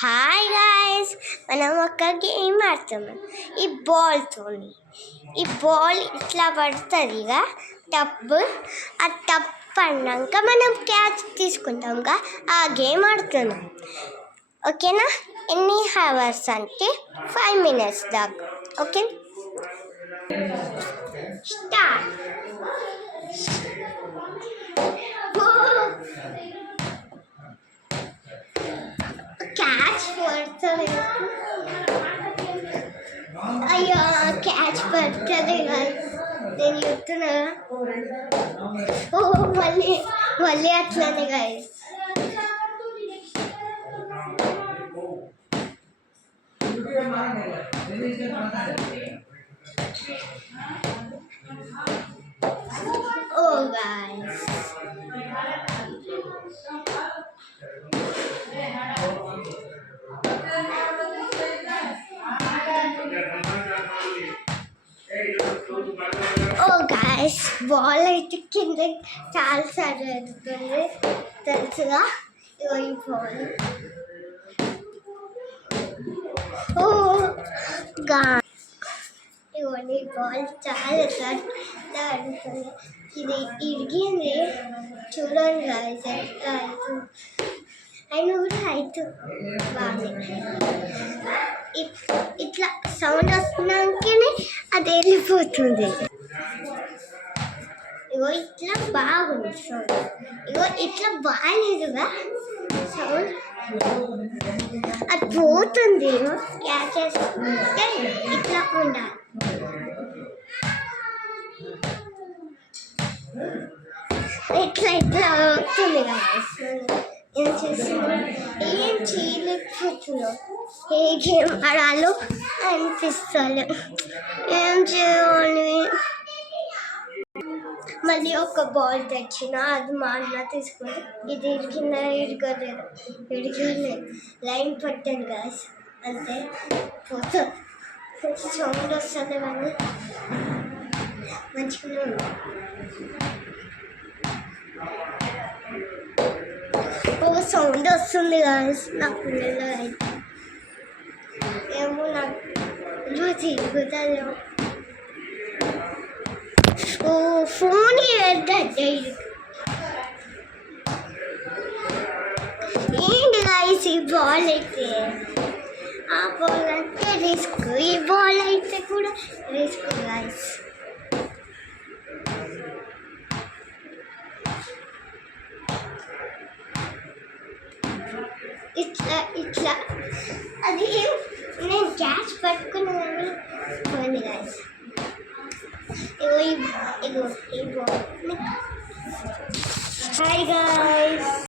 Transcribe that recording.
Hi guys, మనం ఒక game ఆడుతున్నాం ఈ బాల్తోని. ఈ బాల్ ఇట్లా పడుతుందిగా టప్. ఆ టప్ అన్నాక మనం క్యాచ్ తీసుకుంటాంగా. ఆ గేమ్ ఆడుతున్నాం. ఓకేనా? ఎన్ని హవర్స్ అంటే 5 minutes దాకా. Okay, start. క్యాచ్ పడుతుంది. అయ్యో, క్యాచ్ పడుతుంది నేను చెప్తున్నా. ఓ మళ్ళీ మళ్ళీ అట్లనే గైస్. ఓ గైస్, బాల్ అయితే కింద చాలా సార్లు ఎదుగుతుంది తెలుసుగా. ఇగో ఈ బాల్. ఓ ఇవన్నీ బాల్ చాలా సార్లు ఆడుతుంది. ఇది ఇరిగింది చూడండి గాయస్. ఎట్లా అవుతుంది అయినా కూడా అవుతుంది బాగా. ఇట్లా సౌండ్ వస్తున్నాకనే అది వెళ్ళిపోతుంది. ఇగో ఇట్లా బాగుంది సౌండ్. ఇగో ఇట్లా బాగాలేదుగా సౌండ్. అది పోతుంది. క్యాచ్ చేసుకుంటే ఇట్లా ఉండాలి. ఇట్లా ఇట్లా అవుతుంది కదా. ఏం చేస్తున్నావు? ఏం చేయలేకపోతున్నావు. ఏ గేమ్ ఆడాలో అనిపిస్తుంది. ఏం చేయాలి? మళ్ళీ ఒక బాల్ తెచ్చిన, అది మా అన్న తీసుకొని ఇది ఇరగలేదు లైన్ పట్టాను గాయస్. అంతే పోతా. సౌండ్ వస్తుంది కానీ మంచిగానే ఉంది. ఓ సౌండ్ వస్తుంది గాయస్. నాకు పిల్లలు అయితే ఏమో నాకు తిరుగుతుంది. ఓ ఫోన్ ఏంటి గాయస్. ఈ బాల్ అయితే, ఆ బాల్ అంటే రిస్క్, ఈ బాల్ అయితే కూడా రిస్క్ గాయస్. ఇట్లా ఇట్లా అది నేను క్యాచ్ పట్టుకున్నాను పోయింది గాయస్. ఇగో ఈ బాల్. Hi guys.